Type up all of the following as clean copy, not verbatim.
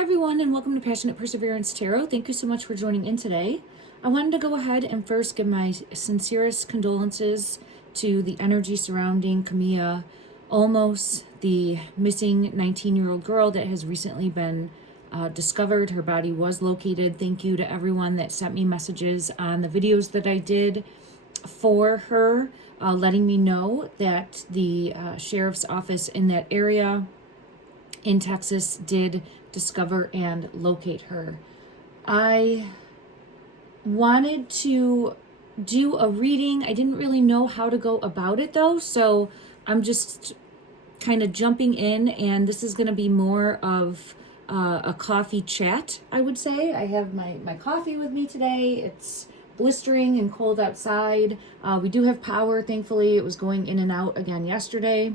Hi everyone, and welcome to Passionate Perseverance Tarot. Thank you so much for joining in today. I wanted to go ahead and first give my sincerest condolences to the energy surrounding Camilla Olmos, the missing 19-year-old girl that has recently been discovered. Her body was located. Thank you to everyone that sent me messages on the videos that I did for her, letting me know that the sheriff's office in that area in Texas did discover and locate her. I wanted to do a reading. I didn't really know how to go about it though, so I'm just kind of jumping in, and this is going to be more of a coffee chat, I would say. I have my coffee with me today. It's blistering and cold outside. We do have power, thankfully. It was going in and out again yesterday.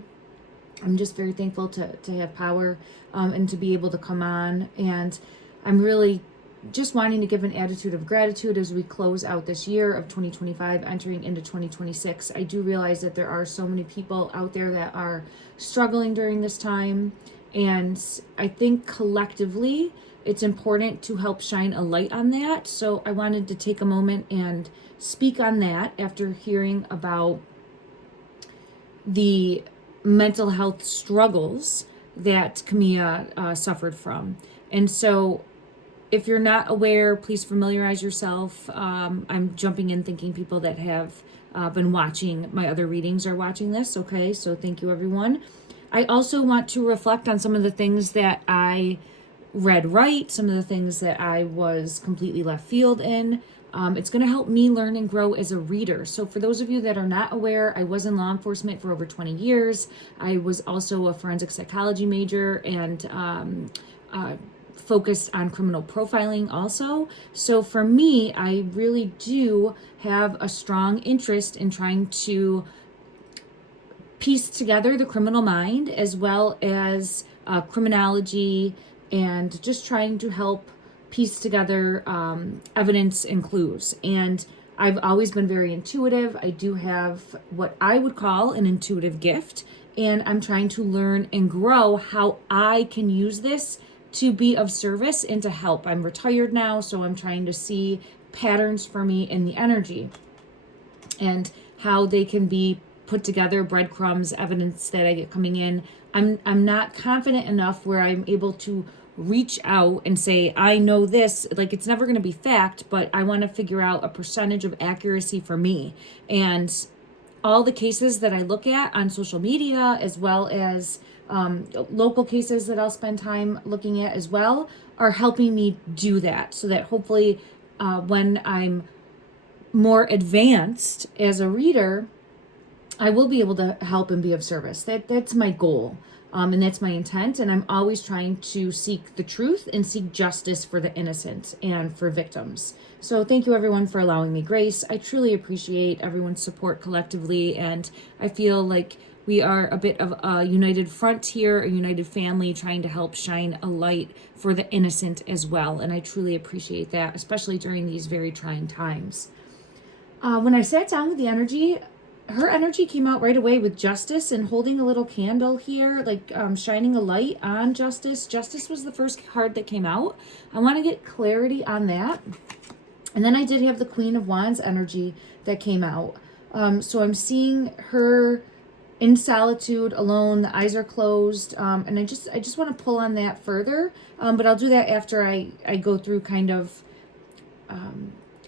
I'm just very thankful to have power and to be able to come on. And I'm really just wanting to give an attitude of gratitude as we close out this year of 2025, entering into 2026. I do realize that there are so many people out there that are struggling during this time. And I think collectively, it's important to help shine a light on that. So I wanted to take a moment and speak on that after hearing about the mental health struggles that Camilla suffered from. And so if you're not aware, please familiarize yourself. I'm jumping in thinking people that have been watching my other readings are watching this. Okay, so thank you everyone. I also want to reflect on some of the things that I read right, some of the things that I was completely left field in. It's going to help me learn and grow as a reader. So for those of you that are not aware, I was in law enforcement for over 20 years. I was also a forensic psychology major and focused on criminal profiling also. So for me, I really do have a strong interest in trying to piece together the criminal mind as well as criminology, and just trying to help piece together evidence and clues. And I've always been very intuitive. I do have what I would call an intuitive gift, and I'm trying to learn and grow how I can use this to be of service and to help. I'm retired now, so I'm trying to see patterns for me in the energy and how they can be put together, breadcrumbs, evidence that I get coming in. I'm not confident enough where I'm able to reach out and say, I know this, like it's never going to be fact, but I want to figure out a percentage of accuracy for me. And all the cases that I look at on social media, as well as local cases that I'll spend time looking at as well, are helping me do that, so that hopefully when I'm more advanced as a reader, I will be able to help and be of service. That's my goal. And that's my intent. And I'm always trying to seek the truth and seek justice for the innocent and for victims. So thank you everyone for allowing me grace. I truly appreciate everyone's support collectively. And I feel like we are a bit of a united front here, a united family trying to help shine a light for the innocent as well. And I truly appreciate that, especially during these very trying times. When I sat down with the energy, her energy came out right away with justice and holding a little candle here, like shining a light on justice. Justice was the first card that came out. I want to get clarity on that. And then I did have the Queen of Wands energy that came out. So I'm seeing her in solitude, alone. The eyes are closed. And I just want to pull on that further. But I'll do that after I go through kind of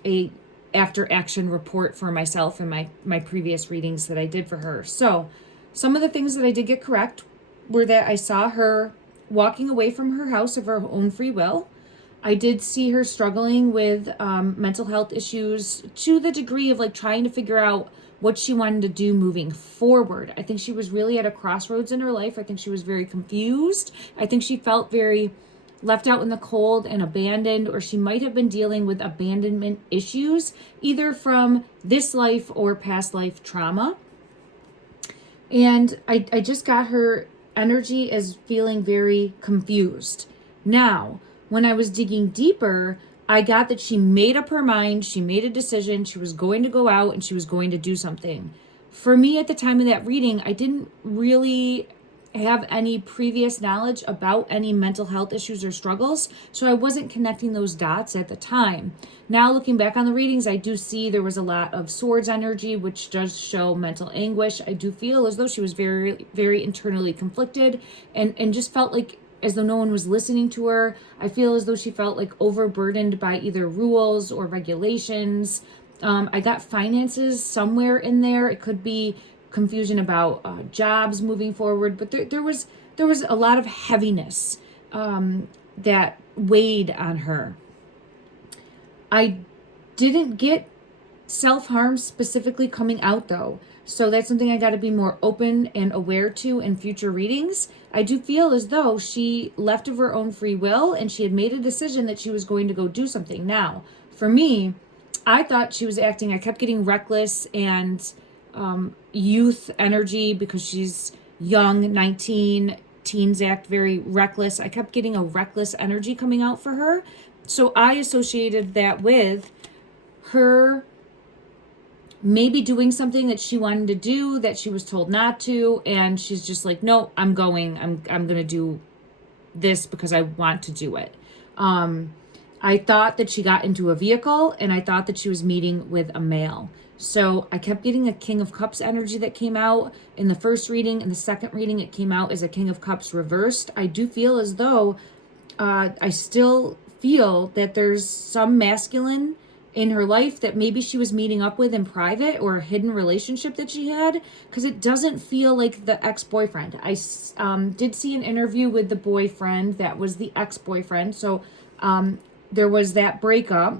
a after action report for myself and my previous readings that I did for her. So some of the things that I did get correct were that I saw her walking away from her house of her own free will. I did see her struggling with mental health issues to the degree of like trying to figure out what she wanted to do moving forward. I think she was really at a crossroads in her life. I think she was very confused. I think she felt very left out in the cold and abandoned, or she might have been dealing with abandonment issues, either from this life or past life trauma. And I just got her energy as feeling very confused. Now, when I was digging deeper, I got that she made up her mind, she made a decision, she was going to go out and she was going to do something. For me at the time of that reading, I didn't really have any previous knowledge about any mental health issues or struggles, so I wasn't connecting those dots at the time. Now looking back on the readings, I do see there was a lot of swords energy, which does show mental anguish. I do feel as though she was very, very internally conflicted and just felt like as though no one was listening to her. I feel as though she felt like overburdened by either rules or regulations. I got finances somewhere in there. It could be confusion about jobs moving forward, but there was a lot of heaviness that weighed on her. I didn't get self-harm specifically coming out though. So that's something I got to be more open and aware to in future readings. I do feel as though she left of her own free will and she had made a decision that she was going to go do something. Now, for me, I thought she was acting, I kept getting reckless and youth energy because she's young, 19, teens act very reckless. I kept getting a reckless energy coming out for her. So I associated that with her maybe doing something that she wanted to do that she was told not to, and she's just like, no, I'm going, I'm gonna do this because I want to do it. I thought that she got into a vehicle and I thought that she was meeting with a male. So I kept getting a King of Cups energy that came out in the first reading. In the second reading, it came out as a King of Cups reversed. I do feel as though I still feel that there's some masculine in her life that maybe she was meeting up with in private or a hidden relationship that she had, because it doesn't feel like the ex-boyfriend. I did see an interview with the boyfriend that was the ex-boyfriend. So there was that breakup.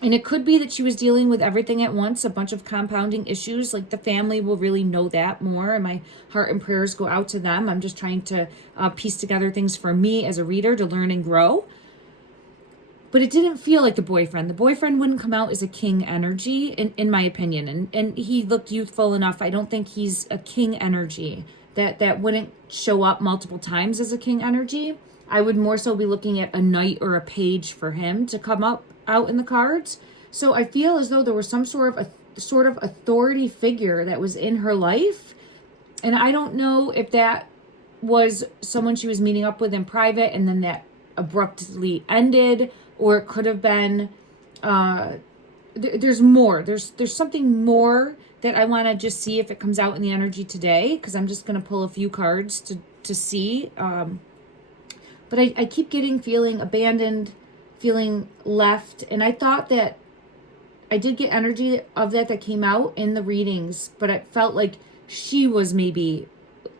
And it could be that she was dealing with everything at once, a bunch of compounding issues. Like the family will really know that more. And my heart and prayers go out to them. I'm just trying to piece together things for me as a reader to learn and grow. But it didn't feel like the boyfriend. The boyfriend wouldn't come out as a king energy, in my opinion. And he looked youthful enough. I don't think he's a king energy. That wouldn't show up multiple times as a king energy. I would more so be looking at a knight or a page for him to come up out in the cards. So I feel as though there was some sort of authority figure that was in her life. And I don't know if that was someone she was meeting up with in private and then that abruptly ended, or it could have been there's more. There's something more that I want to just see if it comes out in the energy today, because I'm just going to pull a few cards to see. But I keep feeling abandoned, feeling left. And I thought that I did get energy of that came out in the readings, but it felt like she was maybe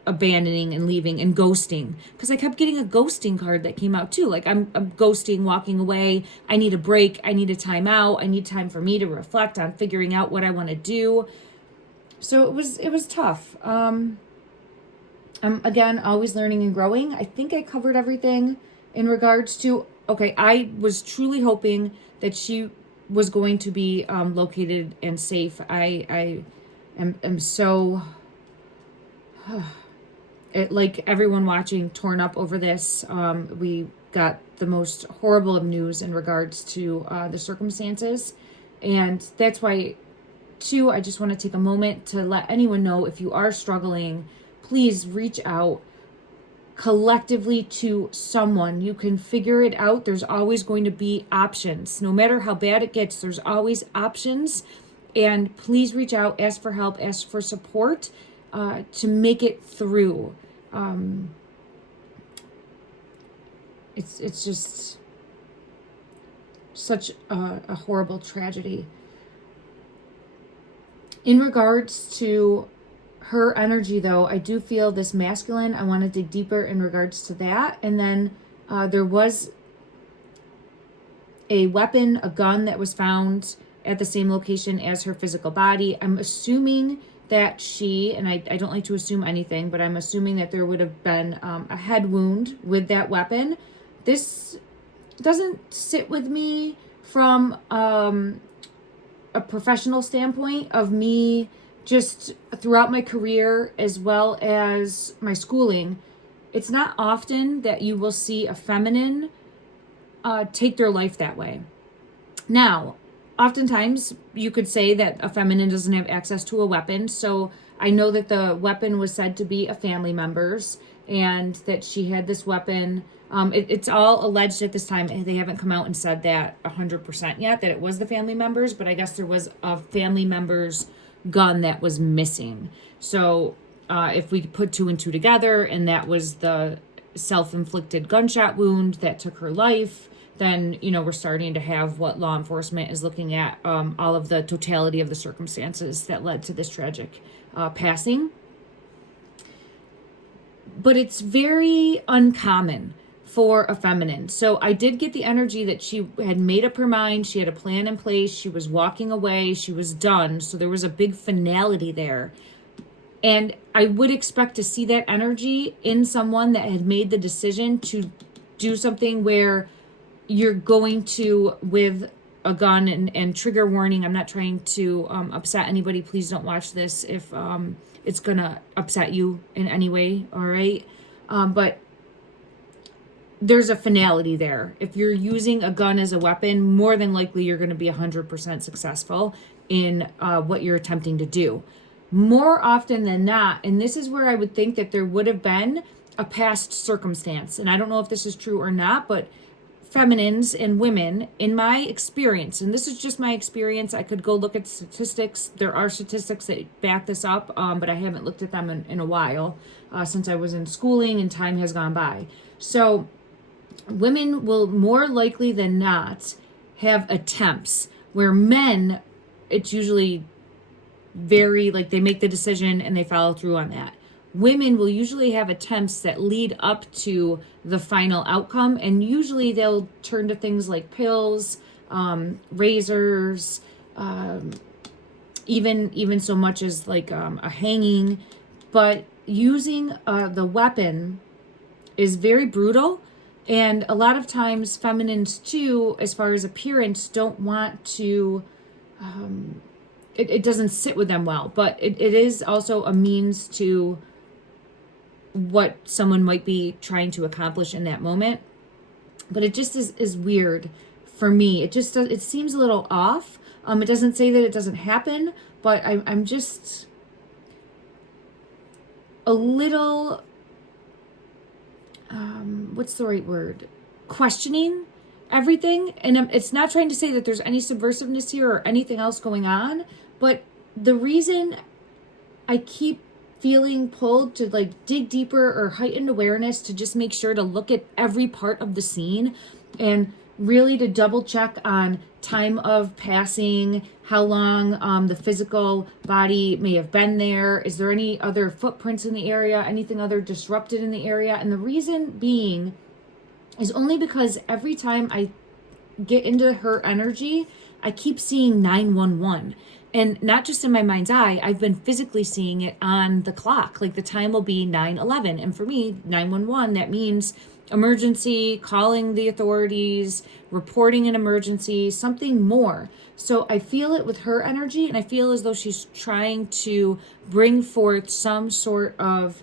abandoning and leaving and ghosting, because I kept getting a ghosting card that came out too. Like I'm ghosting, walking away. I need a break. I need a time out. I need time for me to reflect on figuring out what I want to do. So it was tough. I'm again always learning and growing. I think I covered everything in regards to, okay, I was truly hoping that she was going to be located and safe. I am so it, like everyone watching, torn up over this. We got the most horrible of news in regards to the circumstances. And that's why, too, I just want to take a moment to let anyone know, if you are struggling, please reach out collectively to someone. You can figure it out. There's always going to be options. No matter how bad it gets, there's always options. And please reach out, ask for help, ask for support to make it through. It's just such a horrible tragedy. In regards to her energy, though, I do feel this masculine. I want to dig deeper in regards to that. And then there was a weapon, a gun that was found at the same location as her physical body. I'm assuming that she, and I don't like to assume anything, but I'm assuming that there would have been a head wound with that weapon. This doesn't sit with me from a professional standpoint of me just throughout my career as well as my schooling. It's not often that you will see a feminine take their life that way. Now, oftentimes you could say that a feminine doesn't have access to a weapon. So I know that the weapon was said to be a family member's, and that she had this weapon. It's all alleged at this time. They haven't come out and said that 100% yet, that it was the family members, but I guess there was a family member's gun that was missing. So if we put two and two together, and that was the self-inflicted gunshot wound that took her life, then, we're starting to have what law enforcement is looking at, all of the totality of the circumstances that led to this tragic passing. But it's very uncommon for a feminine. So I did get the energy that she had made up her mind. She had a plan in place. She was walking away. She was done. So there was a big finality there. And I would expect to see that energy in someone that had made the decision to do something where you're going to, with a gun, and trigger warning, I'm not trying to upset anybody. Please don't watch this if it's going to upset you in any way, all right? But there's a finality there. If you're using a gun as a weapon, more than likely you're going to be 100% successful in what you're attempting to do. More often than not, and this is where I would think that there would have been a past circumstance, and I don't know if this is true or not, but feminines and women, in my experience, and this is just my experience, I could go look at statistics. There are statistics that back this up, but I haven't looked at them in a while, since I was in schooling and time has gone by. So women will more likely than not have attempts, where men, it's usually very, like, they make the decision and they follow through on that. Women will usually have attempts that lead up to the final outcome, and usually they'll turn to things like pills, razors, even so much as like a hanging. But using the weapon is very brutal, and a lot of times feminines too, as far as appearance, don't want to, it doesn't sit with them well, but it is also a means to what someone might be trying to accomplish in that moment. But it just is weird for me. It just it seems a little off. It doesn't say that it doesn't happen, but I'm just a little what's the right word? Questioning everything. And it's not trying to say that there's any subversiveness here or anything else going on, but the reason I keep feeling pulled to like dig deeper or heightened awareness to just make sure to look at every part of the scene and really to double check on time of passing, how long the physical body may have been there. Is there any other footprints in the area, anything other disrupted in the area? And the reason being is only because every time I get into her energy, I keep seeing 911. And not just in my mind's eye, I've been physically seeing it on the clock. Like the time will be 9:11. And for me, 911, that means emergency, calling the authorities, reporting an emergency, something more. So I feel it with her energy, and I feel as though she's trying to bring forth some sort of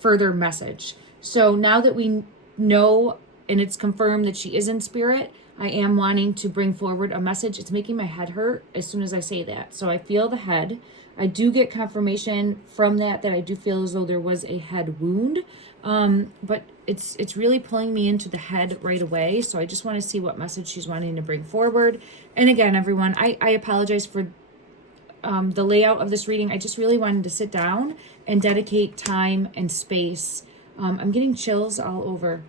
further message. So now that we know and it's confirmed that she is in spirit, I am wanting to bring forward a message. It's making my head hurt as soon as I say that. So I feel the head. I do get confirmation from that I do feel as though there was a head wound. But it's really pulling me into the head right away. So I just want to see what message she's wanting to bring forward. And again, everyone, I apologize for the layout of this reading. I just really wanted to sit down and dedicate time and space. I'm getting chills all over.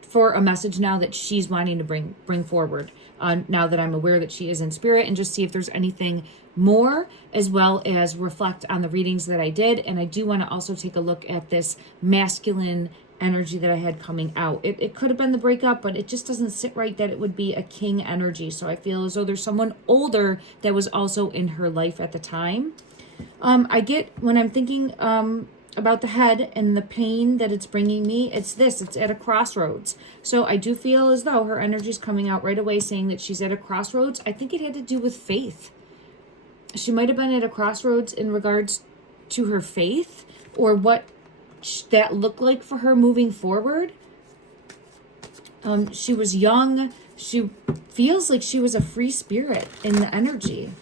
For a message now that she's wanting to bring forward, now that I'm aware that she is in spirit, and just see if there's anything more, as well as reflect on the readings that I did. And I do want to also take a look at this masculine energy that I had coming out. It could have been the breakup, but it just doesn't sit right that it would be a king energy. So I feel as though there's someone older that was also in her life at the time. I get, when I'm thinking about the head and the pain that it's bringing me, it's at a crossroads. So I do feel as though her energy is coming out right away saying that she's at a crossroads. I think it had to do with faith. She might have been at a crossroads in regards to her faith, or what that looked like for her moving forward. She was young. She feels like she was a free spirit in the energy.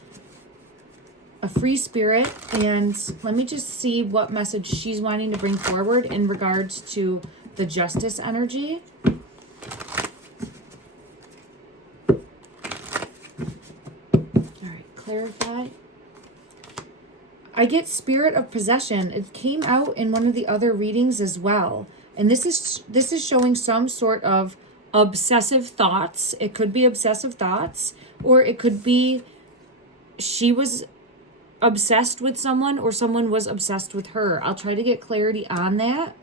a free spirit, and let me just see what message she's wanting to bring forward in regards to the justice energy. All right, clarify. I get spirit of possession. It came out in one of the other readings as well. And this is showing some sort of obsessive thoughts. It could be obsessive thoughts, or it could be she was obsessed with someone or someone was obsessed with her. I'll try to get clarity on that.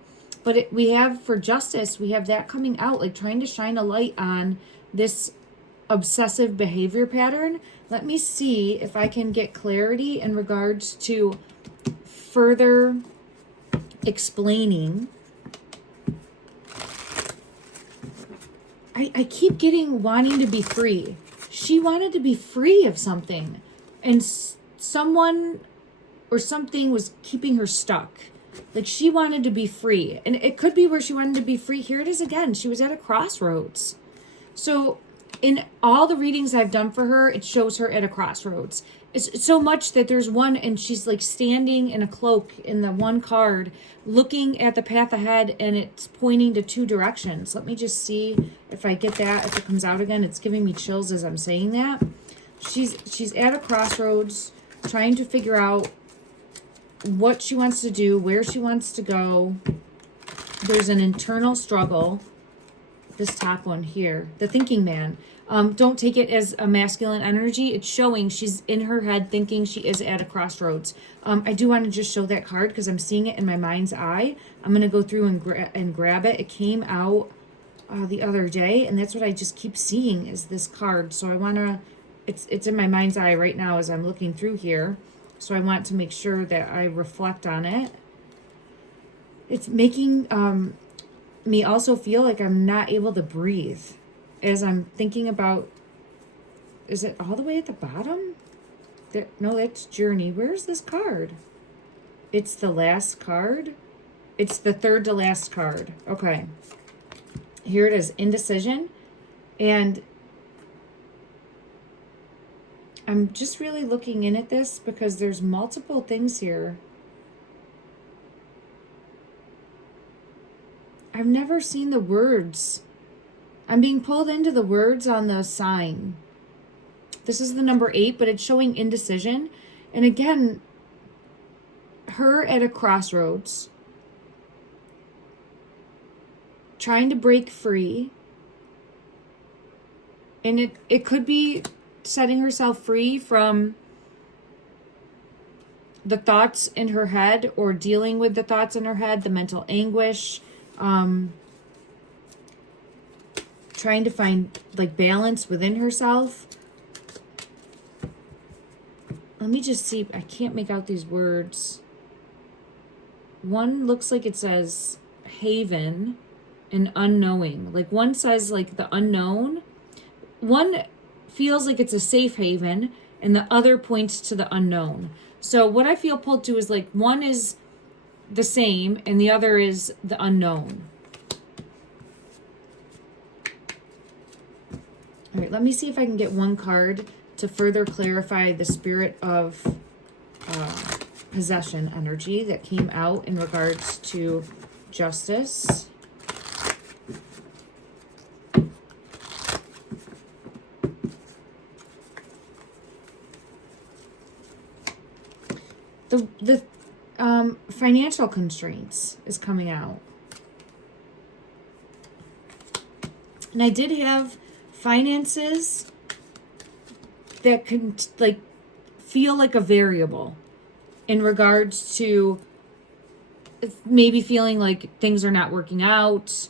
But we have, for justice, we have that coming out, like trying to shine a light on this obsessive behavior pattern. Let me see if I can get clarity in regards to further explaining. I keep getting wanting to be free. She wanted to be free of something, and someone or something was keeping her stuck. Like she wanted to be free, and it could be where she wanted to be free. Here it is again. She was at a crossroads. So in all the readings I've done for her, it shows her at a crossroads. It's so much that there's one, and she's like standing in a cloak in the one card, looking at the path ahead, and it's pointing to two directions. Let me just see if I get that, if it comes out again. It's giving me chills as I'm saying that. She's at a crossroads, trying to figure out what she wants to do, where she wants to go. There's an internal struggle. This top one here, the thinking man. Don't take it as a masculine energy. It's showing she's in her head thinking she is at a crossroads. I do want to just show that card because I'm seeing it in my mind's eye. I'm going to go through and grab it. It came out the other day, and that's what I just keep seeing is this card. So I want to, it's in my mind's eye right now as I'm looking through here. So I want to make sure that I reflect on it. It's making me also feel like I'm not able to breathe as I'm thinking about, is it all the way at the bottom? No, that's Journey. Where's this card? It's the last card. It's the third to last card. Okay. Here it is, indecision. And I'm just really looking in at this because there's multiple things here. I've never seen the words. I'm being pulled into the words on the sign. This is the number 8, but it's showing indecision. And again, her at a crossroads, trying to break free. And it could be setting herself free from the thoughts in her head, or dealing with the thoughts in her head, the mental anguish, trying to find like balance within herself. Let me just see. I can't make out these words. One looks like it says haven and unknowing. Like one says like the unknown. One feels like it's a safe haven, and the other points to the unknown. So what I feel pulled to is like one is the same and the other is the unknown. All right, let me see if I can get one card to further clarify the spirit of possession energy that came out in regards to justice. The financial constraints is coming out. And I did have finances that can like feel like a variable in regards to maybe feeling like things are not working out.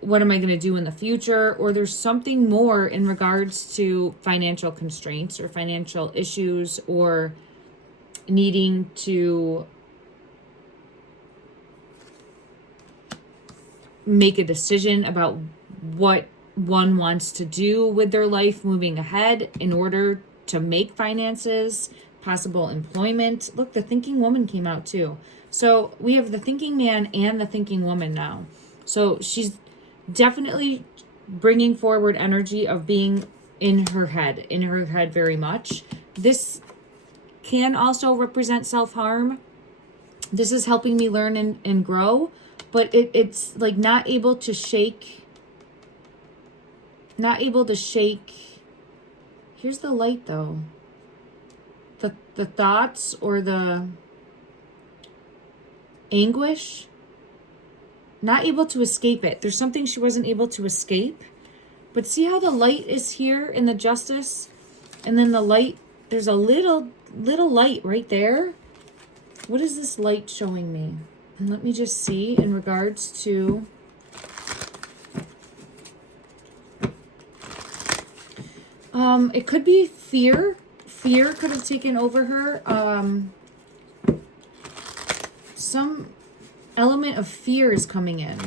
What am I going to do in the future? Or there's something more in regards to financial constraints or financial issues, or needing to make a decision about what one wants to do with their life moving ahead in order to make finances, possible employment. Look, the thinking woman came out too. So we have the thinking man and the thinking woman now. So she's definitely bringing forward energy of being in her head very much. This can also represent self-harm. This is helping me learn and grow, but it's like not able to shake. Here's the light though. The thoughts or the anguish, not able to escape it. There's something she wasn't able to escape. But see how the light is here in the justice? And then the light, there's a little light right there. What is this light showing me? And let me just see in regards to... it could be fear. Fear could have taken over her. Some element of fear is coming in.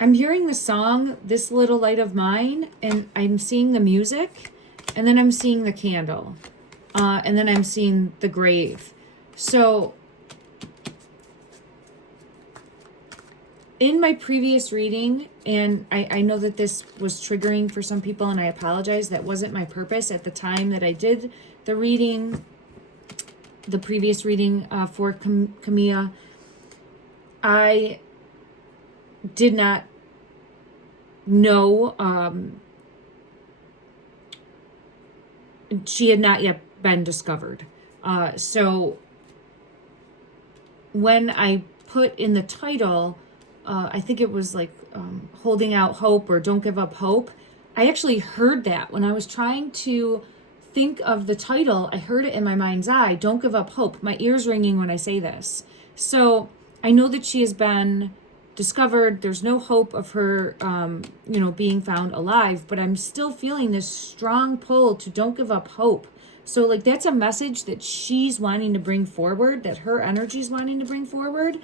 I'm hearing the song, This Little Light of Mine, and I'm seeing the music, and then I'm seeing the candle, and then I'm seeing the grave. So in my previous reading, and I know that this was triggering for some people, and I apologize, that wasn't my purpose at the time that I did the reading, the previous reading for Camilla. I did not know, she had not yet been discovered. So when I put in the title, I think it was like holding out hope or don't give up hope. I actually heard that when I was trying to think of the title. I heard it in my mind's eye, don't give up hope. My ears ringing when I say this. So I know that she has been discovered. There's no hope of her, being found alive, but I'm still feeling this strong pull to don't give up hope. So like that's a message that she's wanting to bring forward, that her energy is wanting to bring forward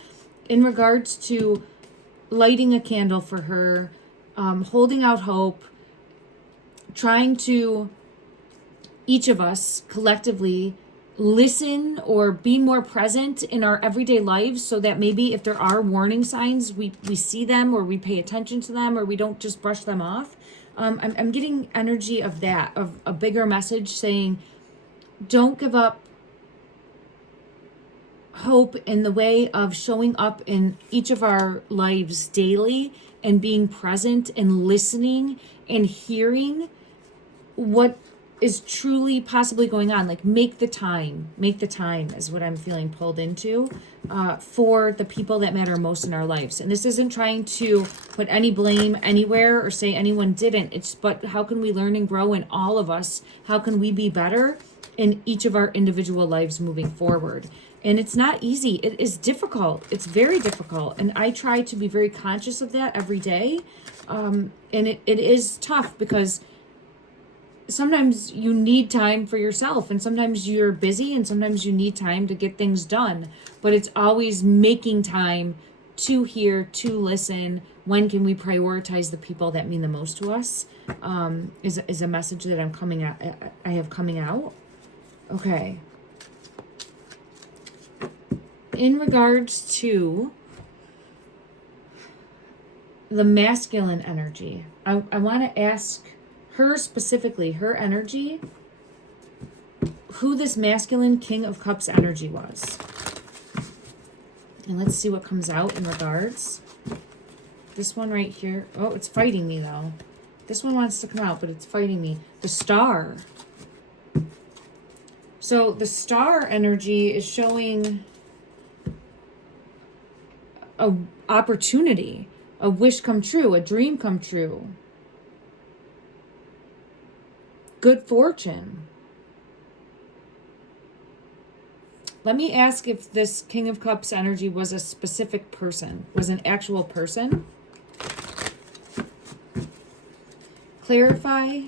in regards to lighting a candle for her, holding out hope, trying to, each of us collectively, listen or be more present in our everyday lives so that maybe if there are warning signs, we see them or we pay attention to them or we don't just brush them off. I'm getting energy of that, of a bigger message saying, don't give up hope in the way of showing up in each of our lives daily and being present and listening and hearing what is truly possibly going on. Like make the time is what I'm feeling pulled into for the people that matter most in our lives. And this isn't trying to put any blame anywhere or say anyone didn't. It's but how can we learn and grow in all of us? How can we be better in each of our individual lives moving forward? And it's not easy. It is difficult. It's very difficult. And I try to be very conscious of that every day. And it is tough because sometimes you need time for yourself and sometimes you're busy and sometimes you need time to get things done. But it's always making time to hear, to listen. When can we prioritize the people that mean the most to us? Is a message that I have coming out. Okay. In regards to the masculine energy, I want to ask her specifically, her energy, who this masculine King of Cups energy was. And let's see what comes out in regards. This one right here. Oh, it's fighting me though. This one wants to come out, but it's fighting me. The Star. So the Star energy is showing a opportunity, a wish come true, a dream come true. Good fortune. Let me ask if this King of Cups energy was a specific person, was an actual person. Clarify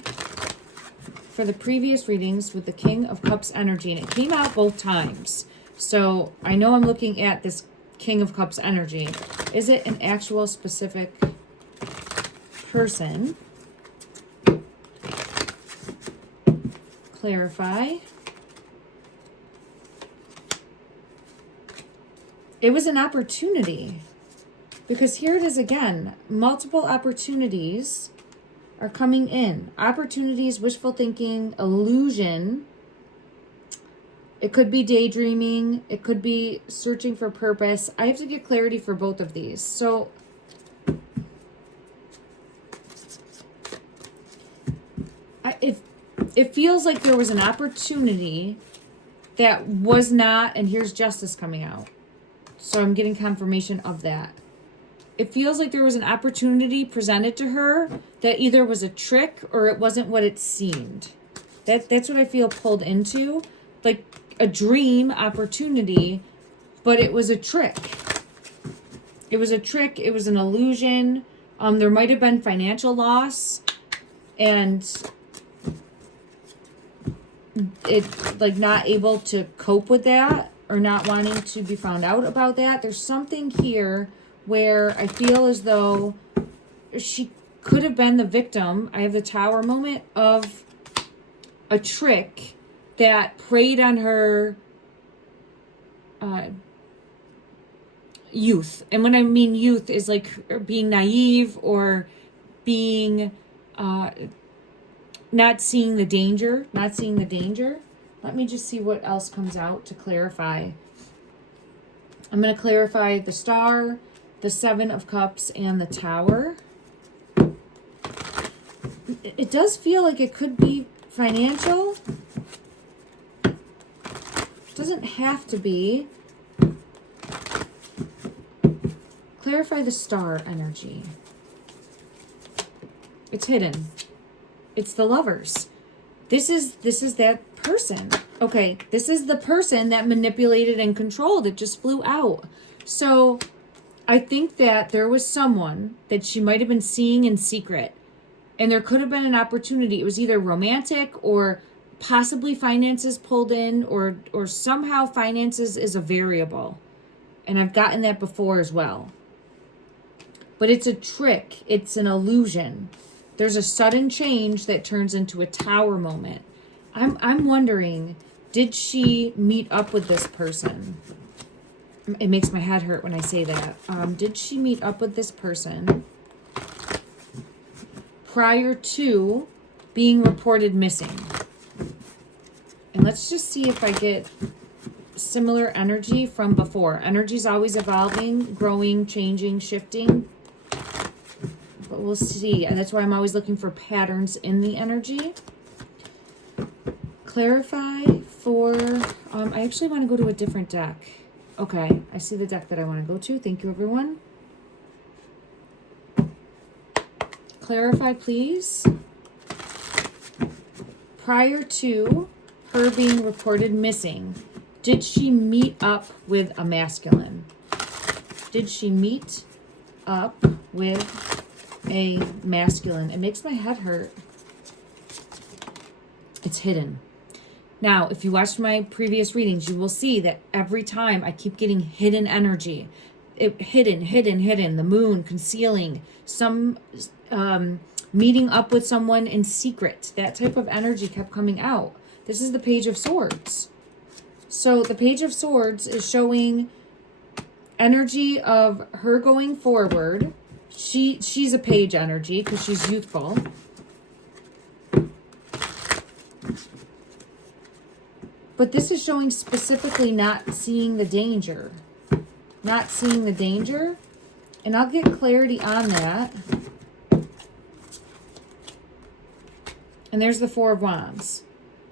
for the previous readings with the King of Cups energy, and it came out both times. So I know I'm looking at this King of Cups energy. Is it an actual specific person? Clarify. It was an opportunity. Because here it is again. Multiple opportunities are coming in. Opportunities, wishful thinking, illusion. It could be daydreaming. It could be searching for purpose. I have to get clarity for both of these. So it feels like there was an opportunity that was not, and here's justice coming out. So I'm getting confirmation of that. It feels like there was an opportunity presented to her that either was a trick or it wasn't what it seemed. That's what I feel pulled into. Like a dream opportunity, but it was a trick. It was a trick. It was an illusion. There might have been financial loss, and it like not able to cope with that or not wanting to be found out about that. There's something here where I feel as though she could have been the victim. I have the Tower moment of a trick that preyed on her youth. And when I mean youth is like being naive or being not seeing the danger. Let me just see what else comes out to clarify. I'm going to clarify the Star, the Seven of Cups, and the Tower. It does feel like it could be financial. Doesn't have to be. Clarify the Star energy. It's hidden. It's the Lovers. This is that person. Okay, this is the person that manipulated and controlled. It just flew out. So I think that there was someone that she might have been seeing in secret. And there could have been an opportunity. It was either romantic or possibly finances pulled in, or somehow finances is a variable. And I've gotten that before as well. But it's a trick. It's an illusion. There's a sudden change that turns into a Tower moment. I'm wondering, did she meet up with this person? It makes my head hurt when I say that. Did she meet up with this person prior to being reported missing? And let's just see if I get similar energy from before. Energy's always evolving, growing, changing, shifting. But we'll see. And that's why I'm always looking for patterns in the energy. Clarify for... I actually want to go to a different deck. Okay, I see the deck that I want to go to. Thank you, everyone. Clarify, please. Prior to her being reported missing, did she meet up with a masculine? Did she meet up with a masculine? It makes my head hurt. It's hidden. Now, if you watched my previous readings, you will see that every time I keep getting hidden energy. Hidden. The moon concealing. Some meeting up with someone in secret. That type of energy kept coming out. This is the Page of Swords. So the Page of Swords is showing energy of her going forward. She's a page energy because she's youthful. But this is showing specifically not seeing the danger. Not seeing the danger. And I'll get clarity on that. And there's the Four of Wands.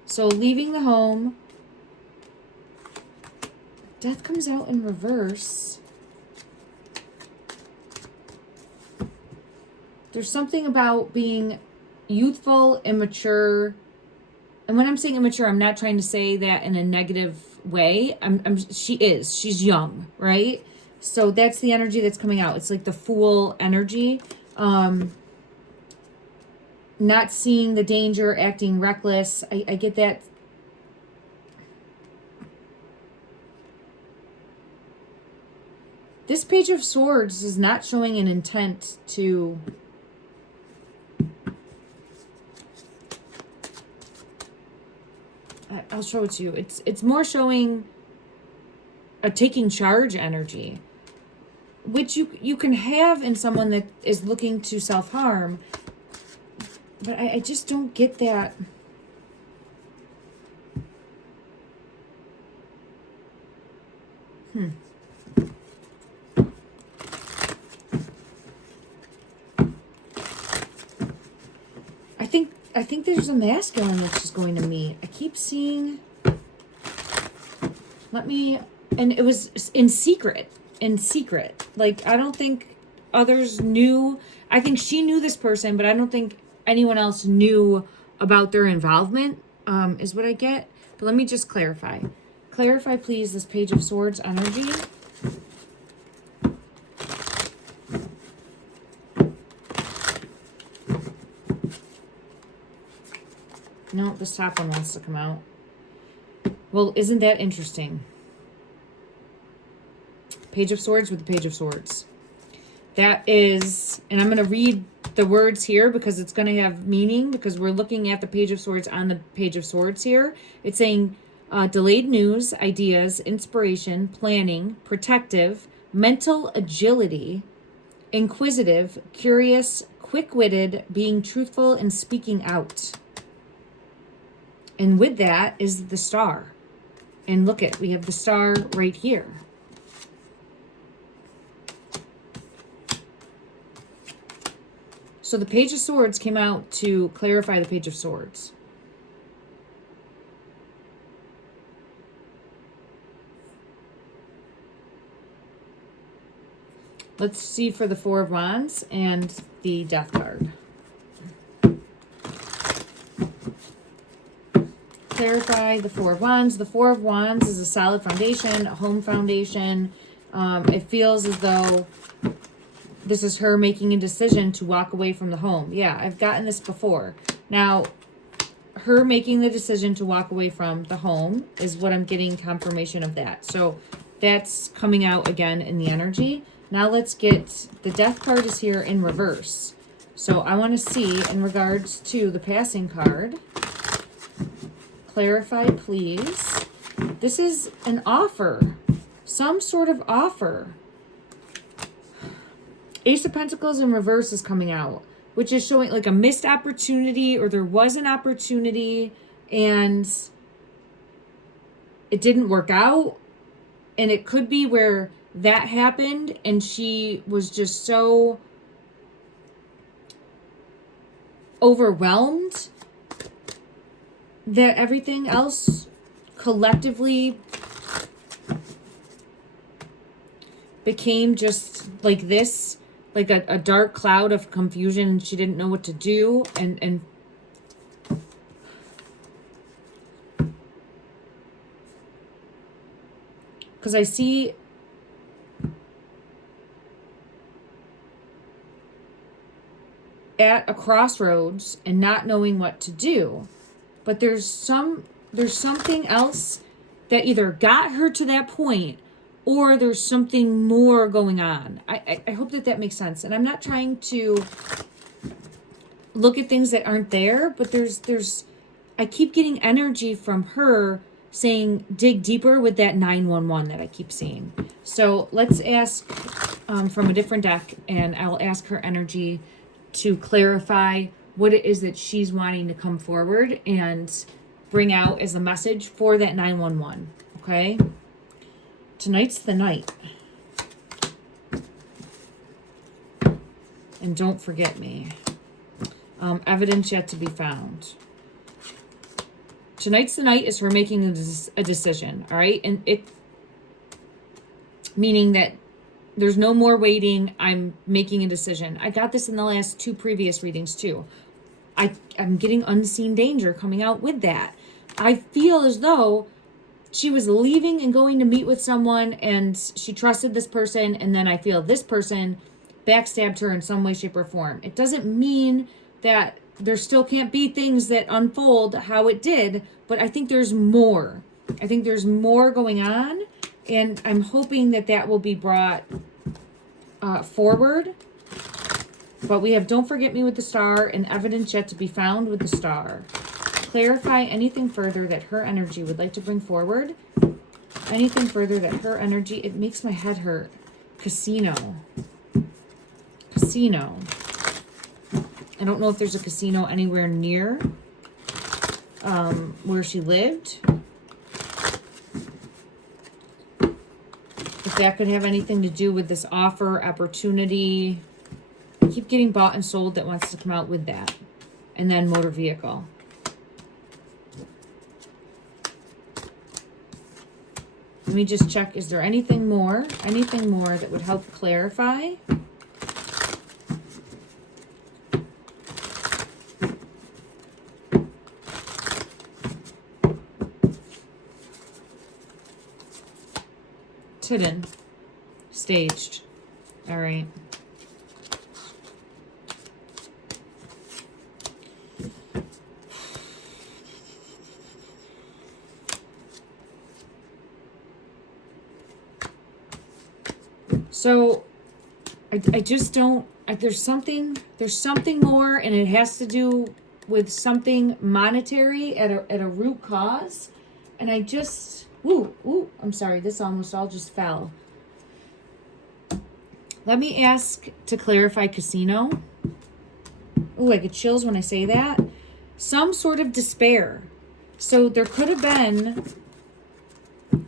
So leaving the home. Death comes out in reverse. There's something about being youthful, immature. And when I'm saying immature, I'm not trying to say that in a negative way. She's young, right? So that's the energy that's coming out. It's like the Fool energy. Not seeing the danger, acting reckless. I get that. This Page of Swords is not showing an intent to... I'll show it to you. It's more showing a taking charge energy. which you can have in someone that is looking to self-harm, but I just don't get that. I think there's a masculine that she's going to meet. I keep seeing, and it was in secret. Like, I don't think others knew. I think she knew this person, but I don't think anyone else knew about their involvement, is what I get. But let me just clarify. Clarify, please, this Page of Swords energy. No, this top one wants to come out. Well, isn't that interesting? Page of Swords with the Page of Swords. That is, and I'm going to read the words here because it's going to have meaning, because we're looking at the Page of Swords on the Page of Swords here. It's saying delayed news, ideas, inspiration, planning, protective, mental agility, inquisitive, curious, quick-witted, being truthful, and speaking out. And with that is the star. And look we have the star right here. So the Page of Swords came out to clarify the Page of Swords. Let's see for the Four of Wands and the Death card. Clarify the Four of Wands. The Four of Wands is a solid foundation, a home foundation. It feels as though this is her making a decision to walk away from the home. Yeah, I've gotten this before. Now, her making the decision to walk away from the home is what I'm getting confirmation of that. So that's coming out again in the energy. Now let's get, the Death card is here in reverse. So I want to see in regards to the Passing card. Clarify, please. This is an offer. Some sort of offer. Ace of Pentacles in reverse is coming out, which is showing like a missed opportunity, or there was an opportunity and it didn't work out. And it could be where that happened and she was just so overwhelmed that everything else collectively became just like this, like a dark cloud of confusion, and she didn't know what to do. And because I see at a crossroads and not knowing what to do. But there's something else that either got her to that point, or there's something more going on. I hope that makes sense. And I'm not trying to look at things that aren't there, but I keep getting energy from her saying dig deeper with that 911 that I keep seeing. So let's ask from a different deck, and I'll ask her energy to clarify what it is that she's wanting to come forward and bring out as a message for that 911, okay? Tonight's the night. And don't forget me. Evidence yet to be found. Tonight's the night is her making a decision, all right? And it, meaning that there's no more waiting. I'm making a decision. I got this in the last two previous readings too. I'm getting unseen danger coming out with that. I feel as though she was leaving and going to meet with someone, and she trusted this person, and then I feel this person backstabbed her in some way, shape, or form. It doesn't mean that there still can't be things that unfold how it did, but I think there's more. I think there's more going on, and I'm hoping that will be brought forward. But we have Don't Forget Me with the Star and Evidence Yet to be Found with the Star. Clarify anything further that her energy would like to bring forward. Anything further that her energy, it makes my head hurt. Casino. Casino. I don't know if there's a casino anywhere near where she lived. If that could have anything to do with this offer, opportunity. I keep getting bought and sold that wants to come out with that. And then motor vehicle. Let me just check. Is there anything more? Anything more that would help clarify? Hidden. Staged. All right. So I just don't, there's something more, and it has to do with something monetary at a root cause. And I just, ooh, I'm sorry, this almost all just fell. Let me ask to clarify casino. Ooh, I get chills when I say that. Some sort of despair. So there could have been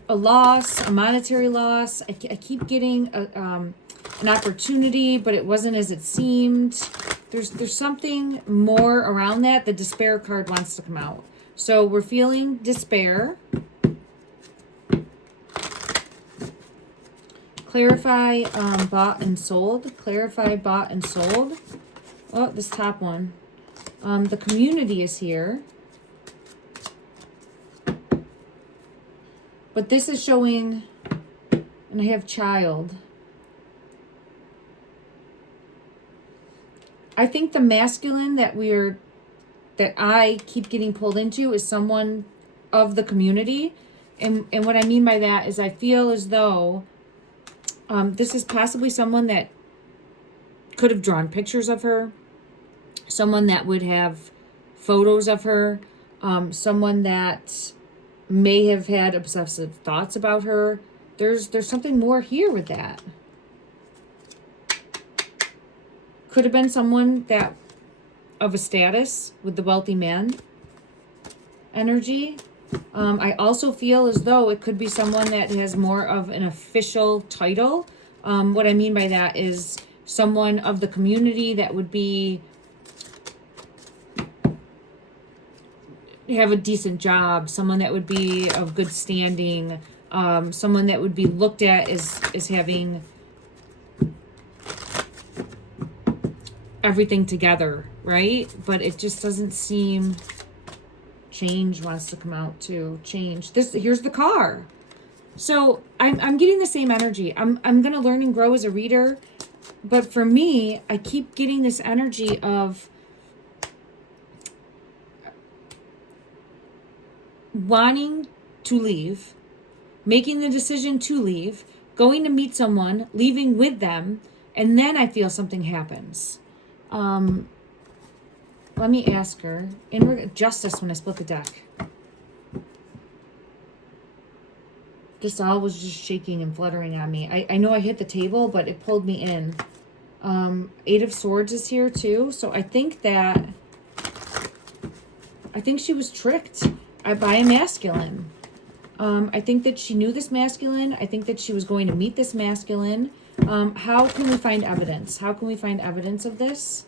a loss, a monetary loss. I keep getting an opportunity, but it wasn't as it seemed. There's something more around that. The despair card wants to come out. So we're feeling despair. Clarify bought and sold. Clarify bought and sold. Oh, this top one. The community is here. But this is showing, and I have child. I think the masculine that I keep getting pulled into is someone of the community. And what I mean by that is I feel as though this is possibly someone that could have drawn pictures of her, someone that would have photos of her, someone that may have had obsessive thoughts about her. There's something more here with that. Could have been someone that of a status with the wealthy man energy. I also feel as though it could be someone that has more of an official title. What I mean by that is someone of the community that would be have a decent job, someone that would be of good standing, someone that would be looked at as having everything together, right? But it just doesn't seem. Change wants to come out too. Change. Here's the car. So I'm getting the same energy. I'm gonna learn and grow as a reader, but for me, I keep getting this energy of wanting to leave, making the decision to leave, going to meet someone, leaving with them, and then I feel something happens. Let me ask her. Inward justice when I split the deck. This all was just shaking and fluttering on me. I know I hit the table, but it pulled me in. 8 of Swords is here too. So I think she was tricked by a masculine. I think that she knew this masculine. I think that she was going to meet this masculine. How can we find evidence? How can we find evidence of this?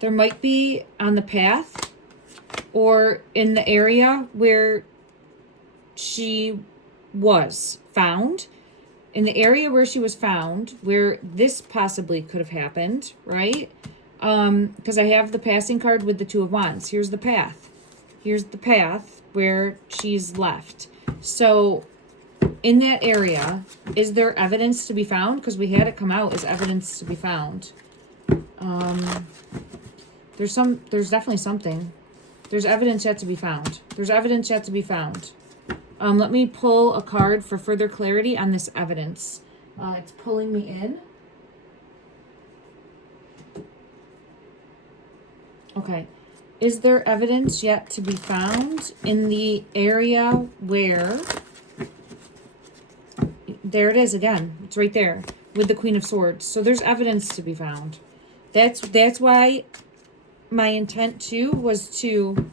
There might be on the path or in the area where she was found. In the area where she was found, where this possibly could have happened, right? Because I have the passing card with the 2 of Wands. Here's the path. Here's the path where she's left. So in that area, is there evidence to be found? Because we had it come out as evidence to be found. There's definitely something. There's evidence yet to be found. There's evidence yet to be found. Let me pull a card for further clarity on this evidence. It's pulling me in. Okay. Is there evidence yet to be found in the area where, there it is again, it's right there with the Queen of Swords. So there's evidence to be found. That's why my intent too was to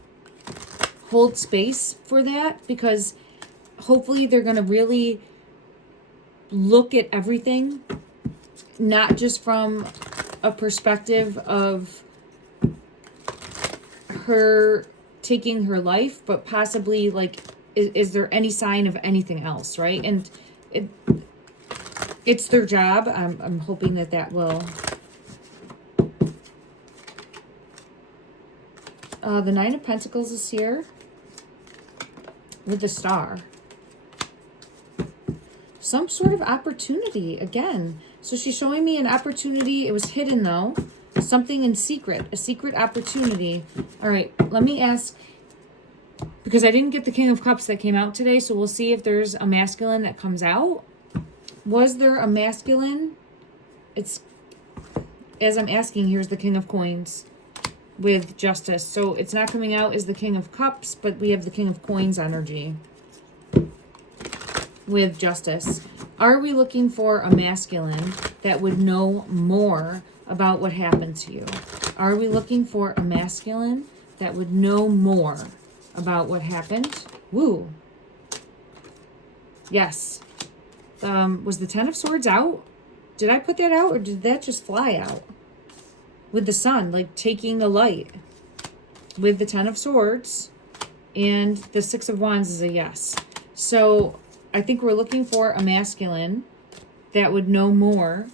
hold space for that, because hopefully they're going to really look at everything, not just from a perspective of her taking her life, but possibly like, is there any sign of anything else, right? And it's their job. I'm hoping that will. The Nine of Pentacles is here with the Star. Some sort of opportunity again. So she's showing me an opportunity. It was hidden though. Something in secret. A secret opportunity. All right, let me ask, because I didn't get the King of Cups that came out today, so we'll see if there's a masculine that comes out. Was there a masculine? It's, as I'm asking, here's the King of Coins with Justice. So it's not coming out as the King of Cups, but we have the King of Coins energy with Justice. Are we looking for a masculine that would know more about what happened to you? Are we looking for a masculine that would know more about what happened? Woo. Yes. Was the Ten of Swords out? Did I put that out, or did that just fly out? With the Sun, like taking the light. With the Ten of Swords. And the Six of Wands is a yes. So I think we're looking for a masculine that would know more.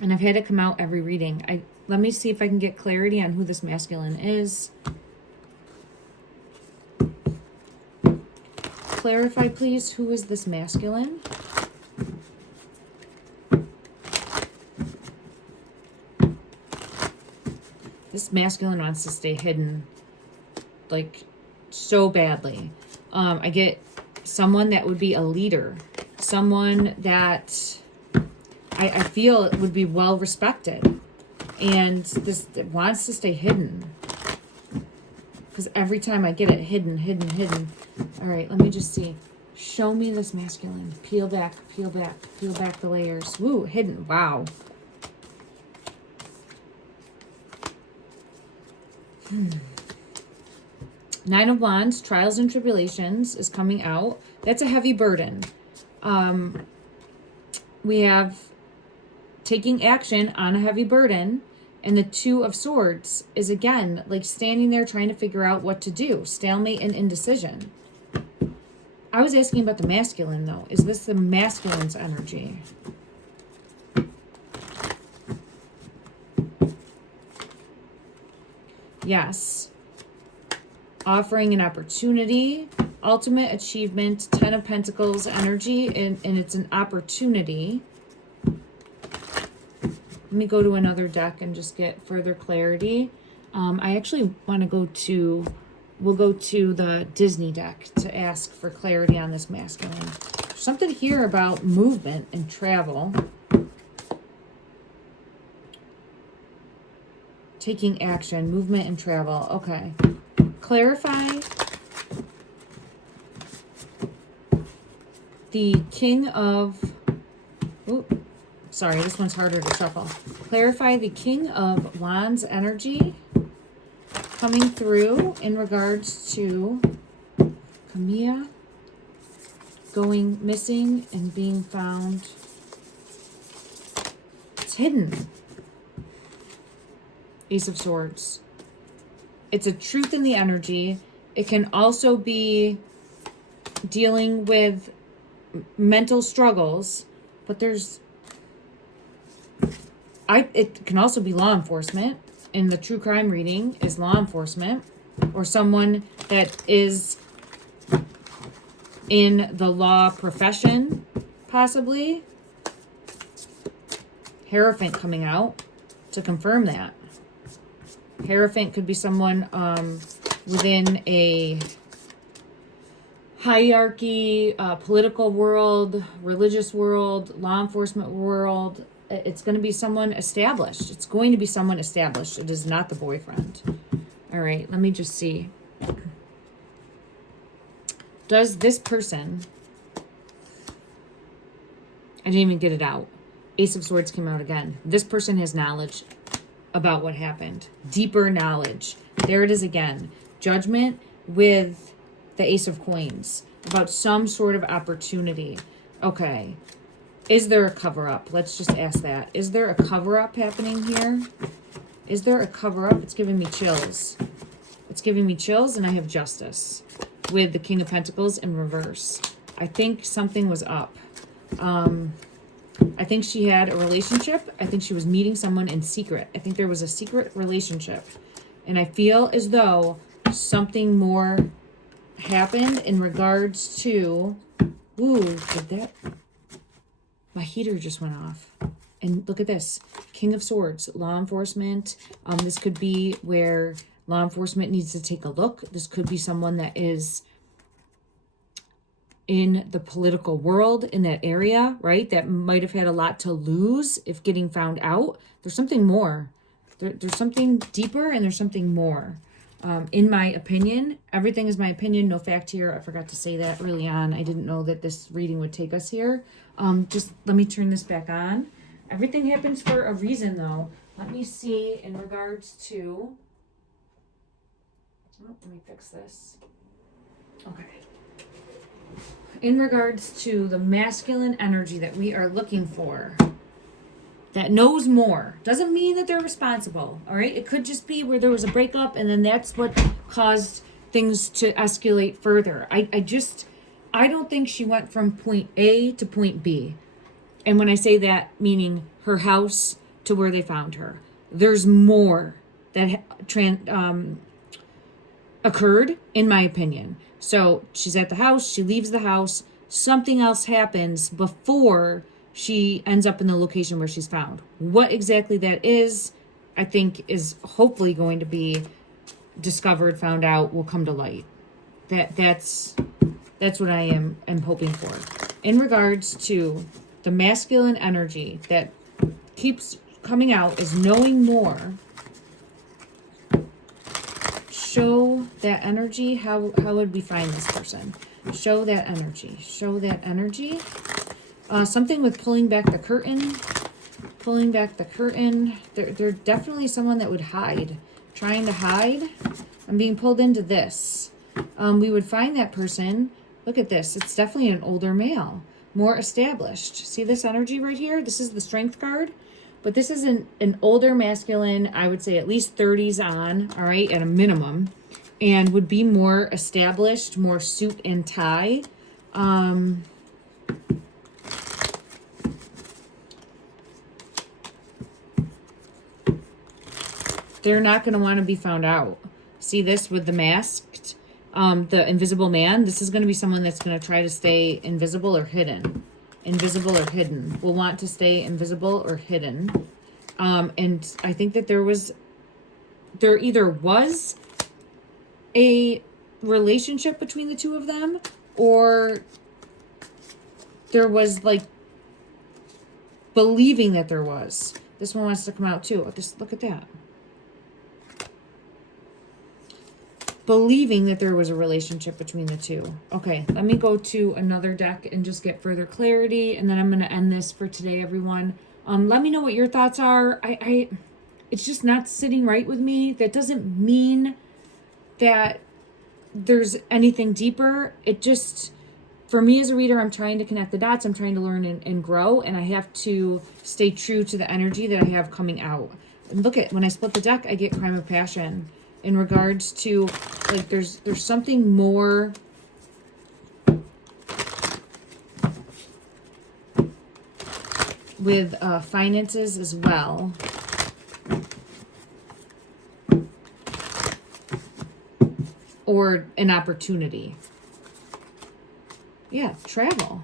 And I've had it come out every reading. Let me see if I can get clarity on who this masculine is. Clarify, please, who is this masculine? This masculine wants to stay hidden, like, so badly. I get someone that would be a leader. Someone that I feel would be well respected. And this wants to stay hidden. Because every time I get it, hidden. All right, let me just see. Show me this masculine. Peel back the layers. Woo, hidden. Wow. Nine of Wands, trials and tribulations is coming out. That's a heavy burden. We have taking action on a heavy burden. And the Two of Swords is, again, like standing there trying to figure out what to do. Stalemate and indecision. I was asking about the masculine, though. Is this the masculine's energy? Yes. Offering an opportunity. Ultimate achievement. Ten of Pentacles energy. And it's an opportunity. Let me go to another deck and just get further clarity. I actually want to go to, we'll go to the Disney deck to ask for clarity on this masculine. There's something here about movement and travel. Taking action, movement and travel. Okay. Clarify the King of, oop, sorry, this one's harder to shuffle. Clarify the King of Wands energy coming through in regards to Camilla going missing and being found. It's hidden. Ace of Swords. It's a truth in the energy. It can also be dealing with mental struggles, but there's it can also be law enforcement. In the true crime reading is law enforcement or someone that is in the law profession, possibly. Hierophant coming out to confirm that. Hierophant could be someone within a hierarchy, political world, religious world, law enforcement world. It's going to be someone established. It's going to be someone established. It is not the boyfriend. All right, let me just see. Does this person... I didn't even get it out. Ace of Swords came out again. This person has knowledge about what happened. Deeper knowledge. There it is again. Judgment with the Ace of Coins. About some sort of opportunity. Okay. Is there a cover-up? Let's just ask that. Is there a cover-up happening here? Is there a cover-up? It's giving me chills. It's giving me chills, and I have Justice with the King of Pentacles in reverse. I think something was up. I think she had a relationship. I think she was meeting someone in secret. I think there was a secret relationship. And I feel as though something more happened in regards to... Ooh, did that... My heater just went off. And look at this. King of Swords, law enforcement. This could be where law enforcement needs to take a look. This could be someone that is in the political world in that area, right? That might have had a lot to lose if getting found out. There's something more. There's something deeper and there's something more. In my opinion, everything is my opinion, no fact here. I forgot to say that early on. I didn't know that this reading would take us here. Just let me turn this back on. Everything happens for a reason, though. Let me see in regards to... Oh, let me fix this. Okay. In regards to the masculine energy that we are looking for, that knows more, doesn't mean that they're responsible, all right? It could just be where there was a breakup and then that's what caused things to escalate further. I don't think she went from point A to point B. And when I say that, meaning her house to where they found her. There's more that occurred, in my opinion. So she's at the house, she leaves the house, something else happens before she ends up in the location where she's found. What exactly that is, I think is hopefully going to be discovered, found out, will come to light. That's what I am hoping for. In regards to the masculine energy that keeps coming out is knowing more. Show that energy. How would we find this person? Show that energy. Show that energy. Something with pulling back the curtain. Pulling back the curtain. They're definitely someone that would hide. Trying to hide. I'm being pulled into this. We would find that person. Look at this. It's definitely an older male. More established. See this energy right here? This is the Strength card. But this is an older masculine, I would say at least 30s on, all right, at a minimum. And would be more established, more suit and tie. They're not going to want to be found out. See this with the masked, the invisible man? This is going to be someone that's going to try to stay invisible or hidden. Invisible or hidden. Will want to stay invisible or hidden. And I think that there either was a relationship between the two of them, or there was like believing that there was. This one wants to come out too. Just look at that. Believing that there was a relationship between the two. Okay, let me go to another deck and just get further clarity, and then I'm going to end this for today, everyone. Let me know what your thoughts are. It's just not sitting right with me. That doesn't mean that there's anything deeper. It just, for me as a reader, I'm trying to connect the dots. I'm trying to learn and grow, and I have to stay true to the energy that I have coming out. And look at, when I split the deck, I get Crime of Passion. In regards to, like, there's something more with finances as well. Or an opportunity. Yeah, travel.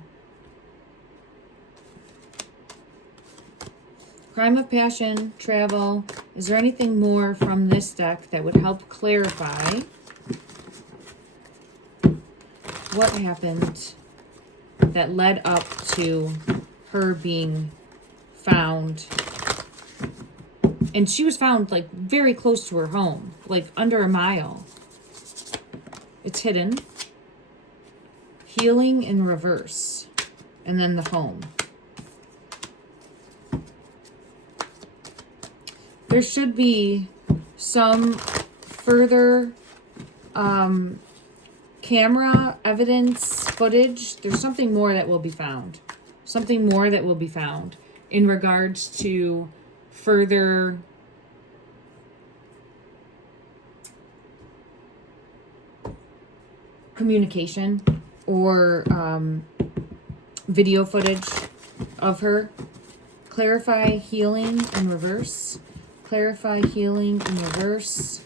Crime of Passion, travel. Is there anything more from this deck that would help clarify what happened that led up to her being found And she was found like very close to her home, like under a mile. It's hidden. Healing in reverse. And then the home. There should be some further camera evidence, footage. There's something more that will be found. Something more that will be found in regards to further communication or video footage of her. Clarify healing in reverse. Clarify healing in reverse.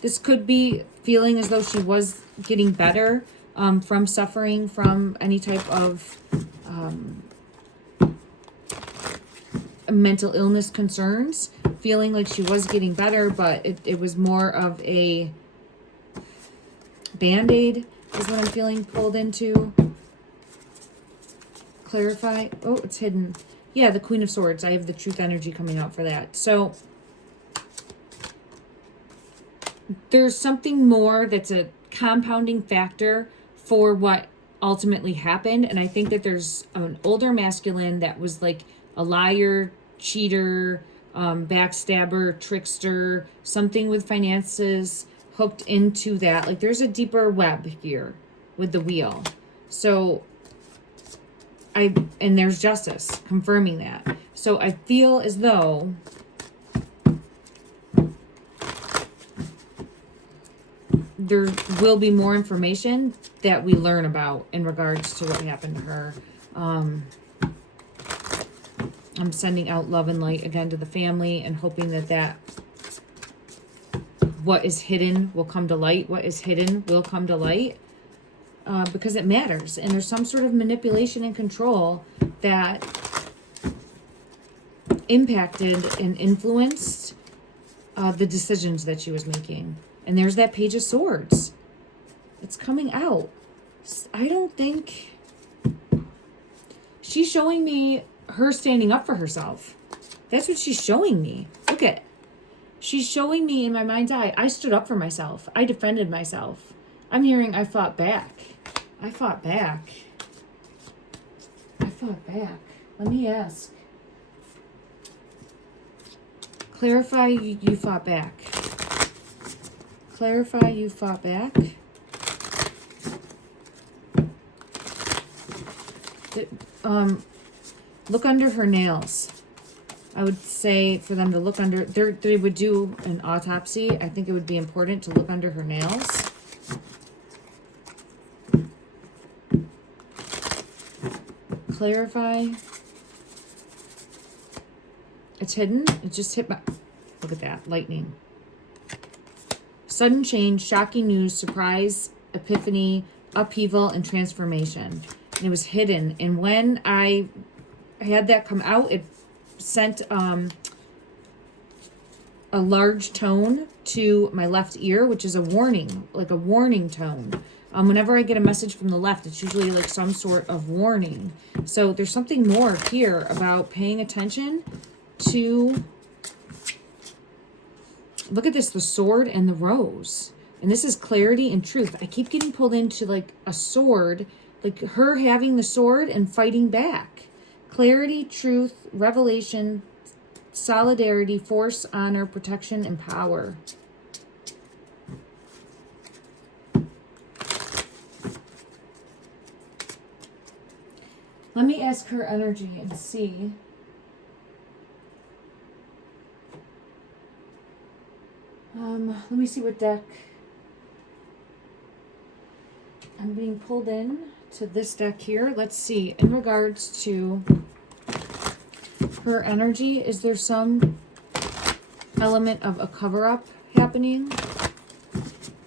This could be feeling as though she was getting better from suffering from any type of mental illness concerns. Feeling like she was getting better, but it was more of a Band-Aid is what I'm feeling pulled into. Clarify. Oh, it's hidden. Yeah, the Queen of Swords. I have the truth energy coming out for that. So there's something more that's a compounding factor for what ultimately happened. And I think that there's an older masculine that was like a liar, cheater, backstabber, trickster, something with finances hooked into that. Like there's a deeper web here with the wheel. So and there's justice confirming that. So I feel as though there will be more information that we learn about in regards to what happened to her. I'm sending out love and light again to the family and hoping that what is hidden will come to light. What is hidden will come to light because it matters. And there's some sort of manipulation and control that impacted and influenced the decisions that she was making. And there's that Page of Swords. It's coming out. I don't think... She's showing me her standing up for herself. That's what she's showing me. Look at it. She's showing me in my mind's eye, I stood up for myself. I defended myself. I'm hearing I fought back. I fought back. I fought back. Let me ask. Clarify you fought back. Clarify you fought back. Look under her nails. I would say for them to look under, they would do an autopsy. I think it would be important to look under her nails. Clarify. It's hidden. It just hit my, look at that, lightning. Sudden change, shocking news, surprise, epiphany, upheaval, and transformation. And it was hidden. And when I had that come out, it sent a large tone to my left ear, which is a warning, like a warning tone. Whenever I get a message from the left, it's usually like some sort of warning. So there's something more here about paying attention to... Look at this, the sword and the rose. And this is clarity and truth. I keep getting pulled into like a sword, like her having the sword and fighting back. Clarity, truth, revelation, solidarity, force, honor, protection, and power. Let me ask her energy and see. Let me see what deck. I'm being pulled in to this deck here. Let's see. In regards to her energy, is there some element of a cover-up happening?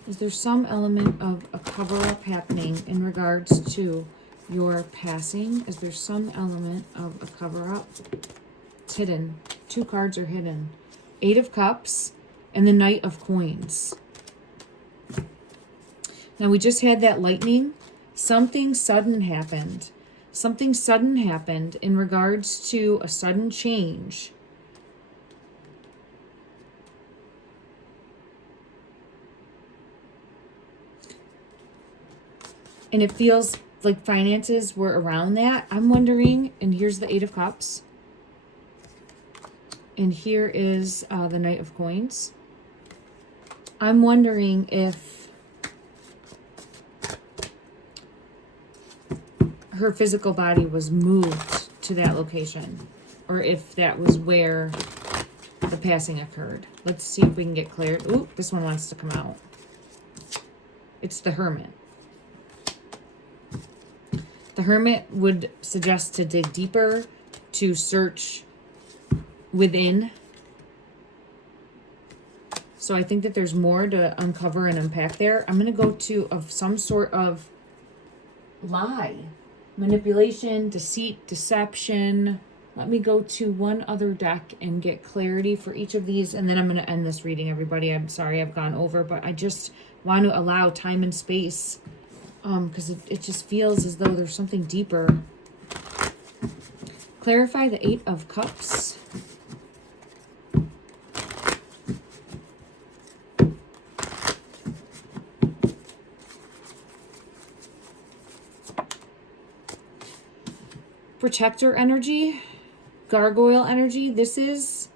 Is there some element of a cover-up happening in regards to your passing? Is there some element of a cover-up? It's hidden. 2 cards are hidden. 8 of Cups and the Knight of Coins. Now, we just had that lightning. Something sudden happened. Something sudden happened in regards to a sudden change. And it feels like finances were around that. I'm wondering, and here's the 8 of Cups. And here is the Knight of Coins. I'm wondering if her physical body was moved to that location, or if that was where the passing occurred. Let's see if we can get clear. Ooh, this one wants to come out. It's the Hermit. The Hermit would suggest to dig deeper, to search within. So I think that there's more to uncover and unpack there. I'm going to go to some sort of lie, manipulation, deceit, deception. Let me go to one other deck and get clarity for each of these, and then I'm going to end this reading, everybody. I'm sorry I've gone over, but I just want to allow time and space, because it just feels as though there's something deeper. Clarify the 8 of Cups. Protector energy, gargoyle energy. This is,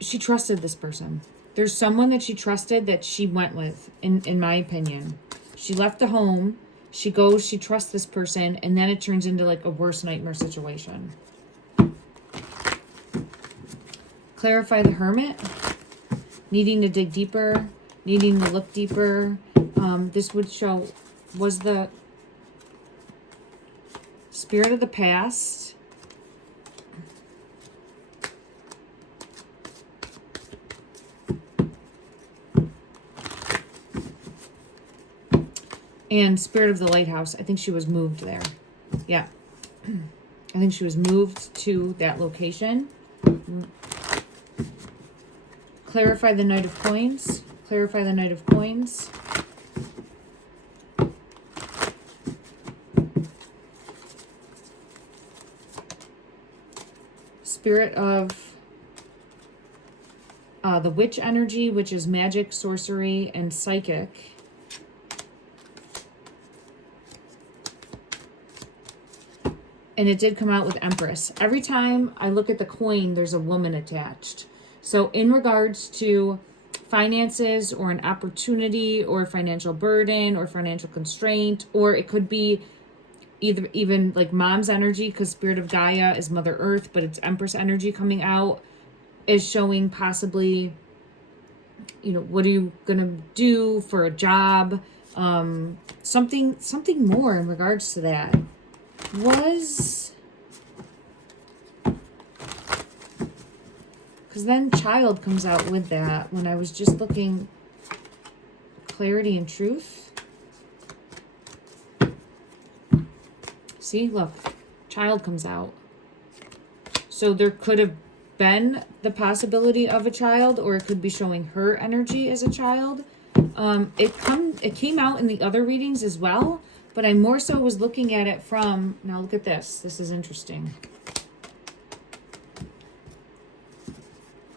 she trusted this person. There's someone that she trusted that she went with, in my opinion. She left the home, she goes, she trusts this person, and then it turns into like a worse nightmare situation. Clarify the Hermit, needing to dig deeper, needing to look deeper. This would show, was the spirit of the past. And spirit of the lighthouse. I think she was moved there. Yeah. I think she was moved to that location. Clarify the Knight of Coins. Clarify the Knight of Coins. Spirit of the witch energy, which is magic, sorcery, and psychic. And it did come out with Empress. Every time I look at the coin, there's a woman attached. So in regards to finances or an opportunity or financial burden or financial constraint, or it could be even like mom's energy, because spirit of Gaia is Mother Earth, but it's Empress energy coming out, is showing possibly, you know, what are you gonna do for a job? Something more in regards to that. Was, because then child comes out with that when I was just looking clarity and truth. See, look, child comes out. So there could have been the possibility of a child, or it could be showing her energy as a child. It came out in the other readings as well, but I more so was looking at it from, now look at this. This is interesting.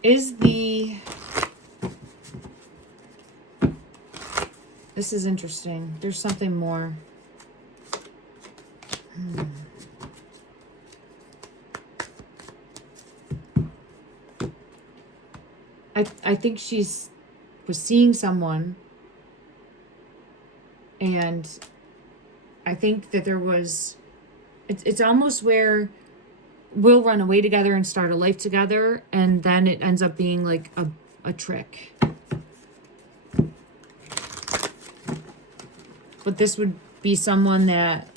This is interesting. There's something more. I think was seeing someone, and I think that there was, it's almost where we'll run away together and start a life together, and then it ends up being like a trick. But this would be someone that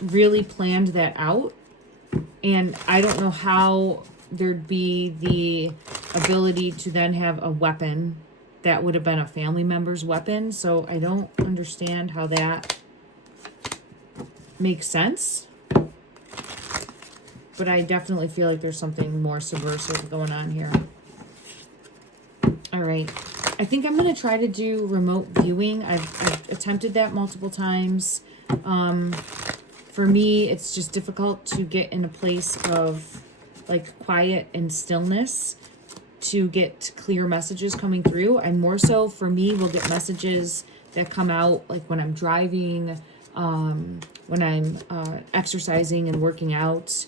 really planned that out, and I don't know how there'd be the ability to then have a weapon that would have been a family member's weapon. So I don't understand how that makes sense. But I definitely feel like there's something more subversive going on here. All right. I think I'm going to try to do remote viewing. I've attempted that multiple times. For me, it's just difficult to get in a place of like quiet and stillness to get clear messages coming through. And more so for me, we'll get messages that come out like when I'm driving, when I'm exercising and working out.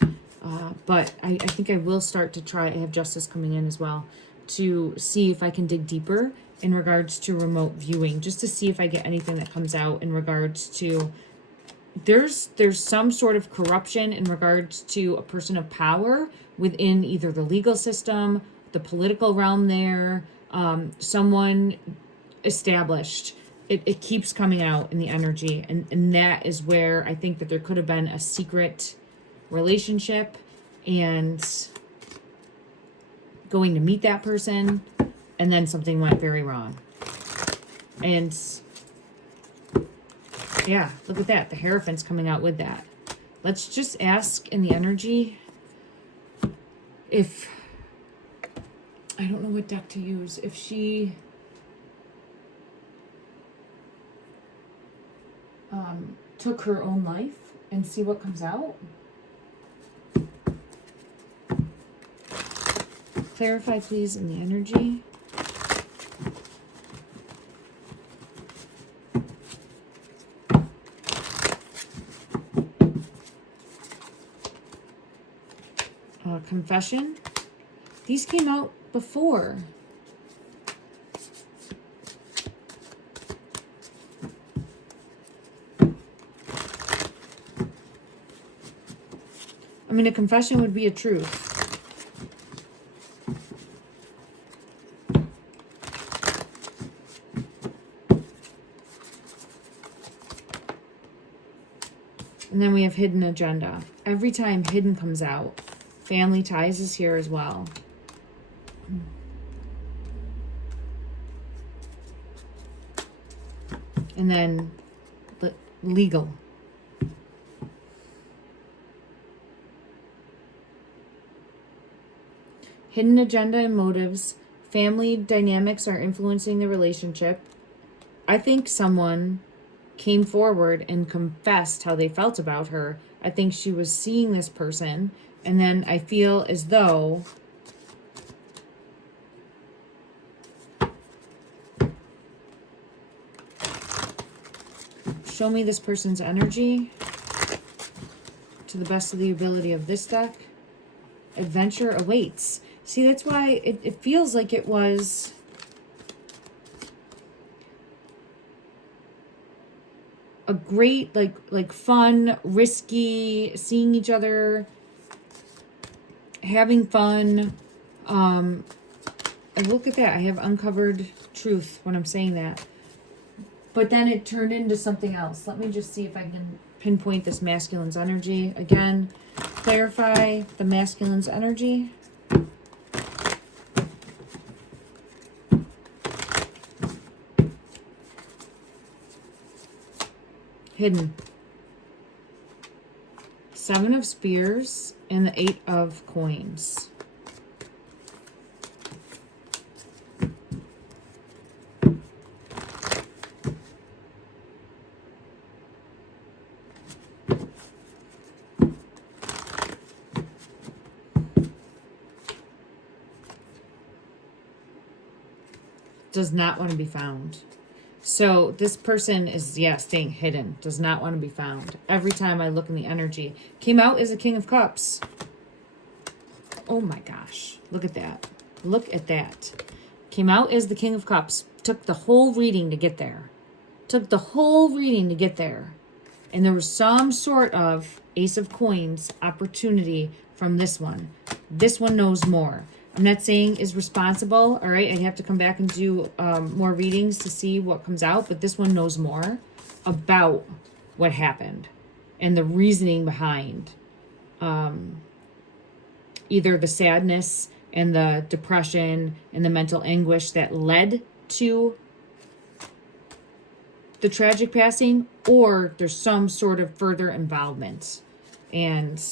But I think I will start to try, I have Justice coming in as well, to see if I can dig deeper in regards to remote viewing, just to see if I get anything that comes out in regards to there's some sort of corruption in regards to a person of power within either the legal system, the political realm there, someone established. It keeps coming out in the energy. And that is where I think that there could have been a secret relationship and going to meet that person, and then something went very wrong. And yeah, look at that. The Hierophant's coming out with that. Let's just ask in the energy if, I don't know what deck to use, if she took her own life, and see what comes out. Clarify, please, in the energy. Confession. These came out before. I mean, a confession would be a truth. And then we have hidden agenda. Every time hidden comes out, family ties is here as well. And then the legal. Hidden agenda and motives. Family dynamics are influencing the relationship. I think someone came forward and confessed how they felt about her. I think she was seeing this person, and then I feel as though show me this person's energy to the best of the ability of this deck. Adventure awaits. See, that's why it feels like it was a great, like fun, risky, seeing each other, having fun. And look at that. I have uncovered truth when I'm saying that. But then it turned into something else. Let me just see if I can pinpoint this masculine's energy. Again, clarify the masculine's energy. Hidden. 7 of Spears and the 8 of Coins. Does not want to be found. So this person is, staying hidden. Does not want to be found. Every time I look in the energy. Came out as a King of Cups. Oh my gosh. Look at that. Look at that. Came out as the King of Cups. Took the whole reading to get there. Took the whole reading to get there. And there was some sort of Ace of Coins opportunity from this one. This one knows more. I'm not saying is responsible, all right? I have to come back and do more readings to see what comes out, but this one knows more about what happened and the reasoning behind either the sadness and the depression and the mental anguish that led to the tragic passing, or there's some sort of further involvement. And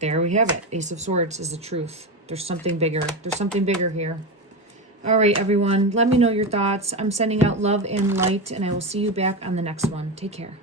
there we have it. Ace of Swords is the truth. There's something bigger. There's something bigger here. All right, everyone. Let me know your thoughts. I'm sending out love and light, and I will see you back on the next one. Take care.